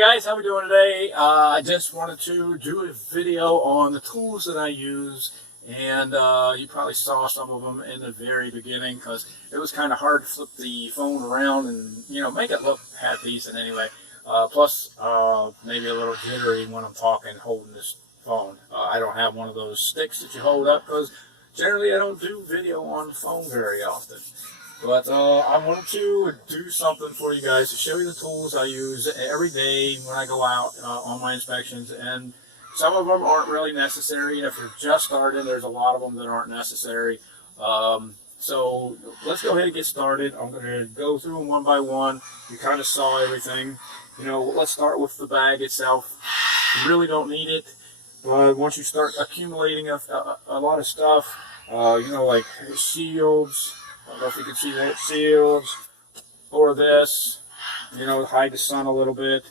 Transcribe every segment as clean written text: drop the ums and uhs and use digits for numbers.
guys, how we doing today? I just wanted to do a video on the tools that I use, and you probably saw some of them in the very beginning because it was kind of hard to flip the phone around and make it look half decent anyway. Plus maybe a little jittery when I'm talking holding this phone. I don't have one of those sticks that you hold up because generally I don't do video on the phone very often. But I wanted to do something for you guys to show you the tools I use every day when I go out on my inspections. And some of them aren't really necessary. If you're just starting, there's a lot of them that aren't necessary. So let's go ahead and get started. I'm going to go through them one by one. You kind of saw everything. Let's start with the bag itself. You really don't need it. But once you start accumulating a lot of stuff, like shields, I don't know if you can see that, shields, or this, hide the sun a little bit.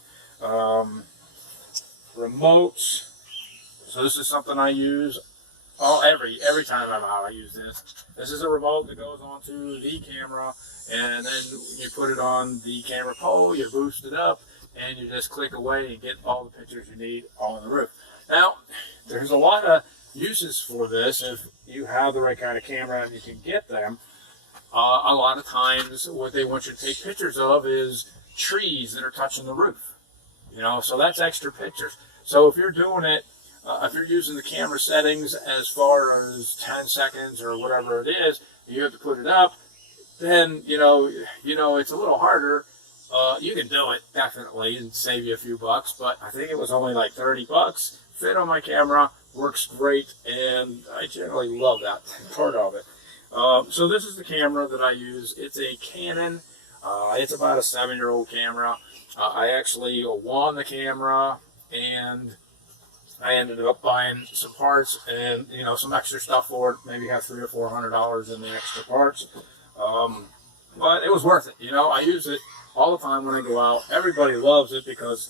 Remotes. So this is something I use every time I'm out. I use this. This is a remote that goes onto the camera, and then you put it on the camera pole, you boost it up, and you just click away and get all the pictures you need on the roof. Now, there's a lot of uses for this if you have the right kind of camera and you can get them. A lot of times what they want you to take pictures of is trees that are touching the roof. So that's extra pictures. So if you're doing it, if you're using the camera settings as far as 10 seconds or whatever it is, you have to put it up, then, it's a little harder. You can do it, definitely, and save you a few bucks, but I think it was only like 30 bucks. Fit on my camera, works great, and I generally love that part of it. So this is the camera that I use. It's a Canon. It's about a 7-year-old camera. I actually won the camera, and I ended up buying some parts and some extra stuff for it. Maybe have $300 or $400 in the extra parts. But it was worth it. I use it all the time when I go out. Everybody loves it because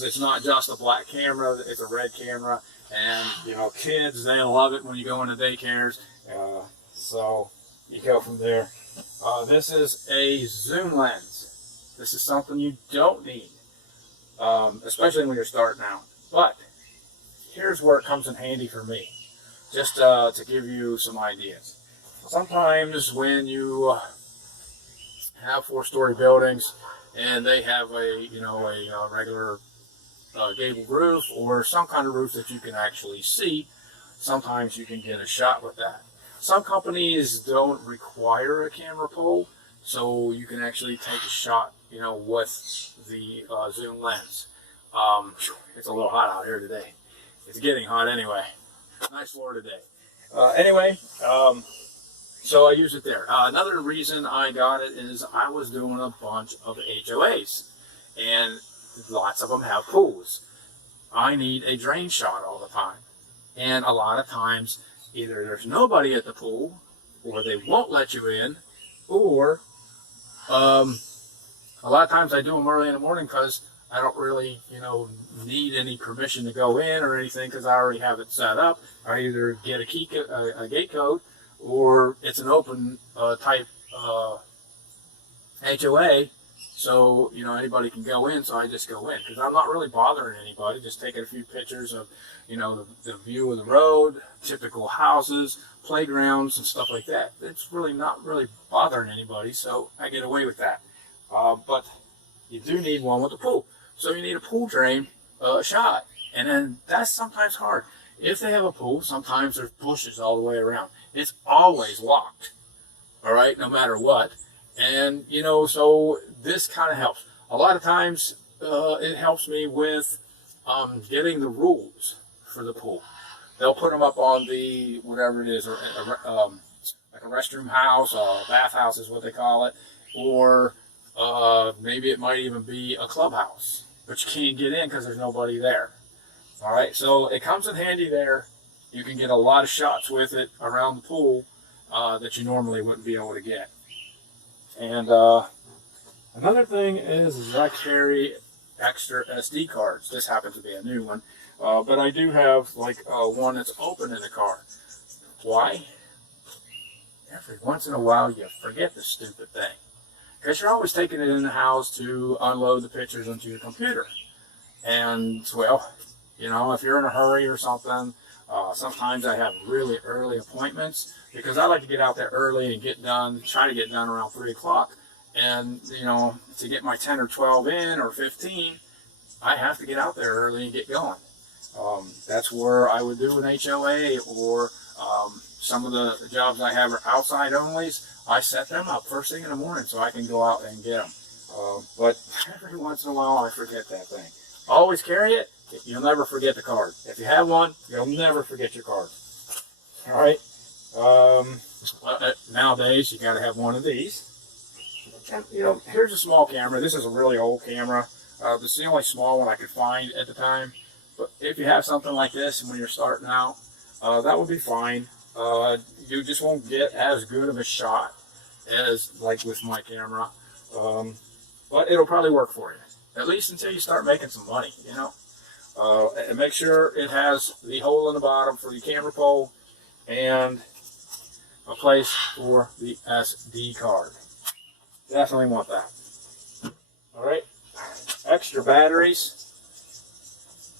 it's not just a black camera. It's a red camera, and kids, they love it when you go into daycares. So you go from there. This is a zoom lens. This is something you don't need, especially when you're starting out. But here's where it comes in handy for me, just to give you some ideas. Sometimes when you have 4-story buildings and they have a regular gabled roof or some kind of roof that you can actually see, sometimes you can get a shot with that. Some companies don't require a camera pole, so you can actually take a shot, with the zoom lens. It's a little hot out here today. It's getting hot anyway. Nice floor today. So I use it there. Another reason I got it is I was doing a bunch of HOAs, and lots of them have pools. I need a drain shot all the time, and a lot of times either there's nobody at the pool, or they won't let you in, or a lot of times I do them early in the morning because I don't really, need any permission to go in or anything because I already have it set up. I either get a gate code, or it's an open type HOA, so anybody can go in. So I just go in because I'm not really bothering anybody. Just taking a few pictures of the view of the road, typical houses, playgrounds, and stuff like that. It's really not really bothering anybody, so I get away with that. But you do need one with a pool, so you need a pool drain shot, and then that's sometimes hard. If they have a pool, sometimes there's bushes all the way around. It's always locked, all right, no matter what. And so this kind of helps. A lot of times it helps me with getting the rules for the pool. They'll put them up on the whatever it is, or like a restroom house, a bathhouse is what they call it, or maybe it might even be a clubhouse, but you can't get in because there's nobody there. All right, so it comes in handy there. You can get a lot of shots with it around the pool that you normally wouldn't be able to get. And another thing is I carry extra SD cards. This happens to be a new one, but I do have like one that's open in the car. Why? Every once in a while you forget this stupid thing, because you're always taking it in the house to unload the pictures onto your computer. And well, you know, if you're in a hurry or something, sometimes I have really early appointments because I like to get out there early and get done, try to get done around 3 o'clock. And, you know, to get my 10 or 12 in or 15, I have to get out there early and get going. That's where I would do an HOA or some of the jobs I have are outside onlys. I set them up first thing in the morning so I can go out and get them. But every once in a while I forget that thing. Always carry it. You'll never forget the card. If you have one, you'll never forget your card. All right. Nowadays, you got to have one of these. And, you know, here's a small camera. This is a really old camera. This is the only small one I could find at the time. But if you have something like this when you're starting out, that would be fine. You just won't get as good of a shot as like with my camera. But it'll probably work for you, at least until you start making some money, you know. And make sure it has the hole in the bottom for the camera pole and a place for the SD card. Definitely want that. All right, extra batteries.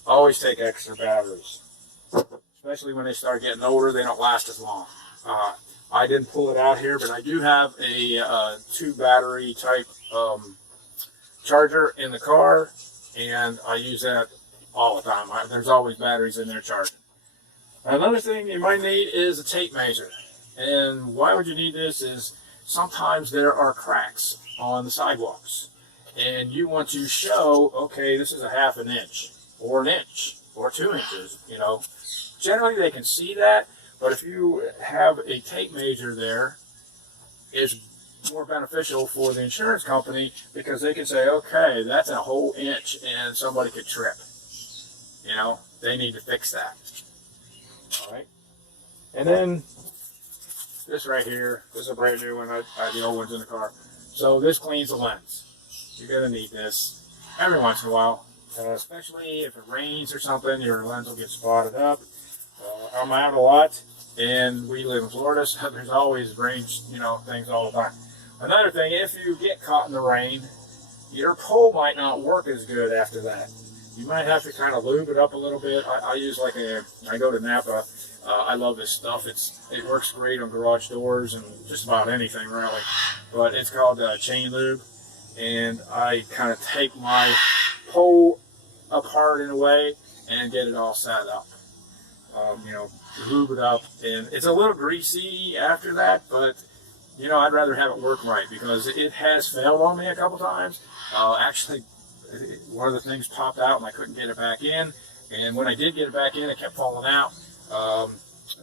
Always take extra batteries, especially when they start getting older. They don't last as long. I didn't pull it out here, but I do have a 2 battery type charger in the car, and I use that all the time. There's always batteries in there charging. Another thing you might need is a tape measure. And why would you need this is sometimes there are cracks on the sidewalks, and you want to show, okay, this is a 1/2 inch or an inch or 2 inches, you know. Generally they can see that, but if you have a tape measure there, it's more beneficial for the insurance company because they can say, okay, that's a whole inch and somebody could trip. You know, they need to fix that. All right. And then this right here, this is a brand new one. I had the old ones in the car. So this cleans the lens. You're going to need this every once in a while, especially if it rains or something, your lens will get spotted up. I'm out a lot, and we live in Florida, so there's always rain, you know, things all the time. Another thing, if you get caught in the rain, your pole might not work as good after that. You might have to kind of lube it up a little bit. I use like I go to Napa. I love this stuff. It works great on garage doors and just about anything really. But it's called Chain Lube, and I kind of take my pole apart in a way and get it all set up. You know, lube it up, and it's a little greasy after that, but you know, I'd rather have it work right because it has failed on me a couple times. Actually, one of the things popped out and I couldn't get it back in, and when I did get it back in, it kept falling out.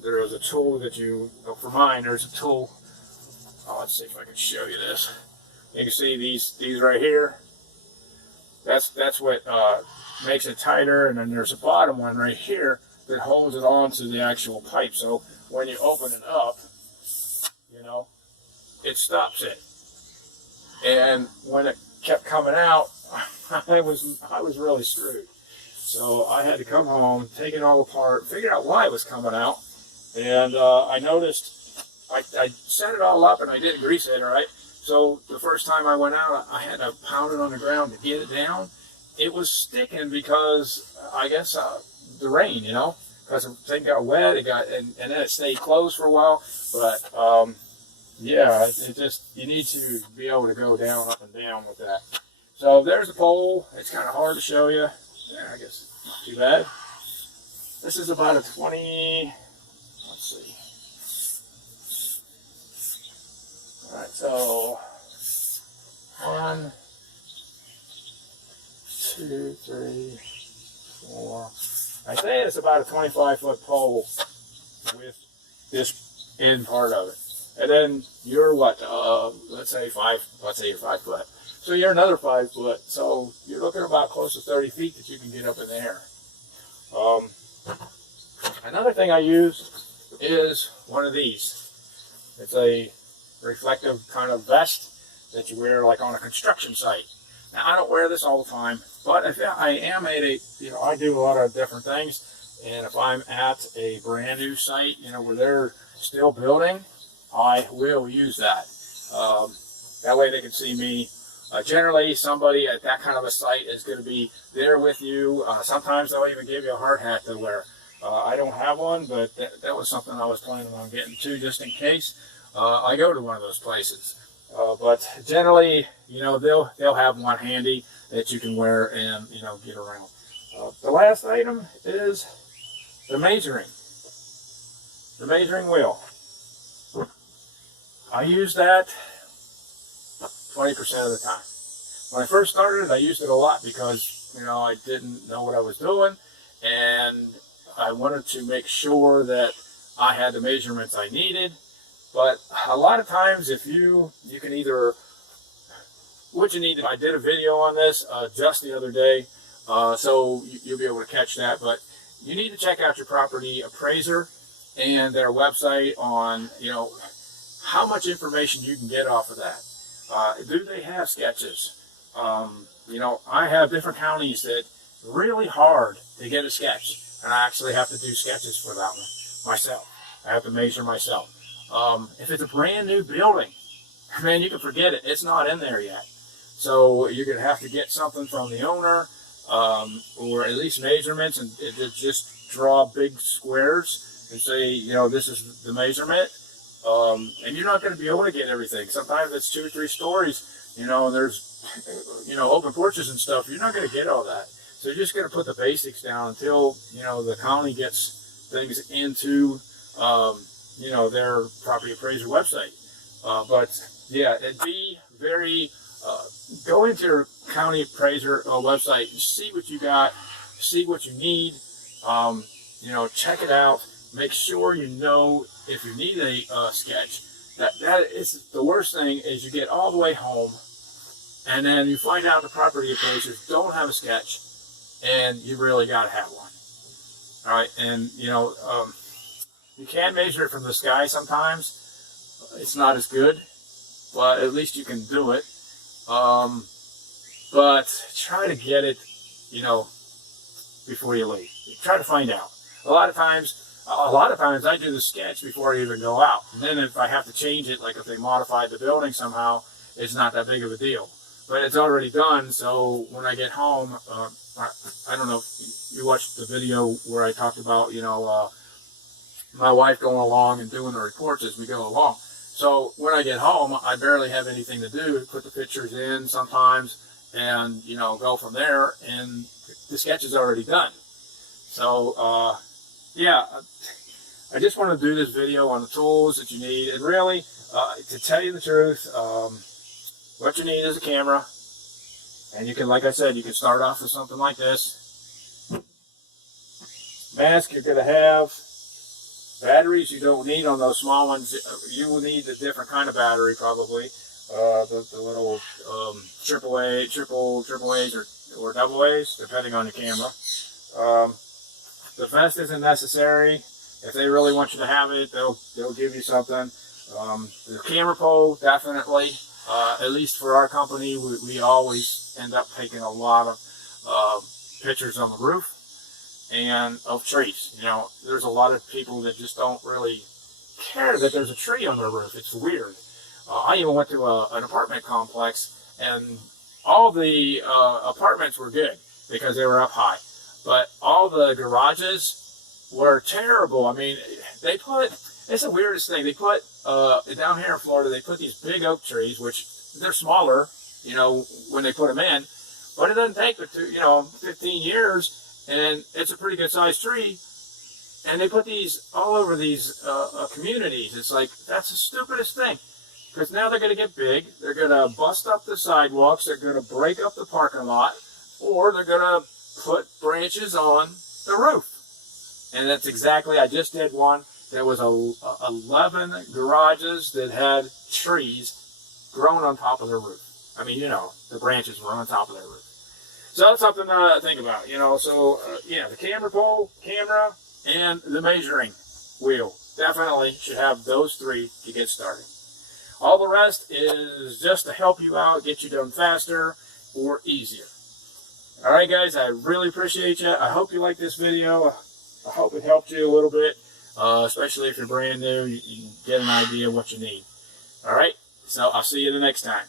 There was a tool that for mine, there's a tool. Oh, let's see if I can show you this. You can see these right here. That's what makes it tighter, and then there's a bottom one right here that holds it onto the actual pipe. So when you open it up, you know, it stops it. And when it kept coming out, I was really screwed. So I had to come home, take it all apart, figure out why it was coming out. And I noticed I set it all up and I didn't grease it, all right? So the first time I went out, I had to pound it on the ground to get it down. It was sticking because I guess the rain, you know, because the thing got wet, and then it stayed closed for a while. But yeah, it just, you need to be able to go down, up and down with that. So there's the pole. It's kind of hard to show you. Yeah, I guess not too bad. This is about a 20, let's see. All right, so 1, 2, 3, 4. I say it's about a 25-foot pole with this end part of it. And then you're what? Let's say you're 5 foot. So you're another 5 foot. So you're looking about close to 30 feet that you can get up in the air. Another thing I use is one of these. It's a reflective kind of vest that you wear like on a construction site. Now I don't wear this all the time, but if I am at a, you know, I do a lot of different things, and if I'm at a brand new site, you know, where they're still building, I will use that. That way they can see me Generally, somebody at that kind of a site is going to be there with you. Sometimes they'll even give you a hard hat to wear. I don't have one, but that was something I was planning on getting to just in case I go to one of those places. But generally, you know, they'll have one handy that you can wear and, you know, get around. The last item is the measuring wheel. I use that 20% of the time. When I first started, I used it a lot because, you know, I didn't know what I was doing, and I wanted to make sure that I had the measurements I needed. But a lot of times, if you can either, what you need, I did a video on this just the other day, so you'll be able to catch that. But you need to check out your property appraiser and their website on, you know, how much information you can get off of that. Do they have sketches? You know, I have different counties that really hard to get a sketch, and I actually have to do sketches for that one myself. I have to measure myself. If it's a brand new building, man, you can forget it. It's not in there yet. So you're going to have to get something from the owner, or at least measurements, and just draw big squares and say, you know, this is the measurement. And you're not going to be able to get everything. Sometimes it's 2 or 3 stories, you know, and there's, you know, open porches and stuff. You're not going to get all that. So you're just going to put the basics down until, you know, the county gets things into, you know, their property appraiser website. But yeah, it'd be very, go into your county appraiser website, see what you got, see what you need, you know, check it out. Make sure you know if you need a sketch. That is the worst thing, is you get all the way home and then you find out the property appraisers don't have a sketch, and you really got to have one. All right, and you know, you can measure it from the sky sometimes. It's not as good, but at least you can do it. But try to get it, you know, before you leave. Try to find out. A lot of times I do the sketch before I even go out. And then if I have to change it, like if they modified the building somehow, it's not that big of a deal. But it's already done, so when I get home, I don't know if you watched the video where I talked about, you know, my wife going along and doing the reports as we go along. So when I get home, I barely have anything to do. Put the pictures in sometimes and, you know, go from there, and the sketch is already done. So, yeah, I just want to do this video on the tools that you need. And really, to tell you the truth, what you need is a camera. And you can, like I said, you can start off with something like this. Mask you're going to have. Batteries you don't need on those small ones. You will need a different kind of battery probably. The little triple A's or double A's, depending on your camera. The vest isn't necessary. If they really want you to have it, they'll give you something. The camera pole, definitely. At least for our company, we always end up taking a lot of pictures on the roof and of trees. You know, there's a lot of people that just don't really care that there's a tree on their roof. It's weird. I even went to an apartment complex, and all the apartments were good because they were up high. But all the garages were terrible. I mean, they put, it's the weirdest thing. They put, down here in Florida, they put these big oak trees, which they're smaller, you know, when they put them in. But it doesn't take but 15 years, and it's a pretty good sized tree. And they put these all over these communities. It's like, that's the stupidest thing. Because now they're going to get big. They're going to bust up the sidewalks. They're going to break up the parking lot. Or they're going to put branches on the roof. And that's exactly, I just did one. There was 11 garages that had trees growing on top of their roof. I mean, you know, the branches were on top of their roof. So that's something to think about, you know. So, yeah, the camera pole, camera, and the measuring wheel. Definitely should have those 3 to get started. All the rest is just to help you out, get you done faster or easier. All right, guys, I really appreciate you. I hope you like this video. I hope it helped you a little bit, especially if you're brand new. You get an idea of what you need. All right, so I'll see you the next time.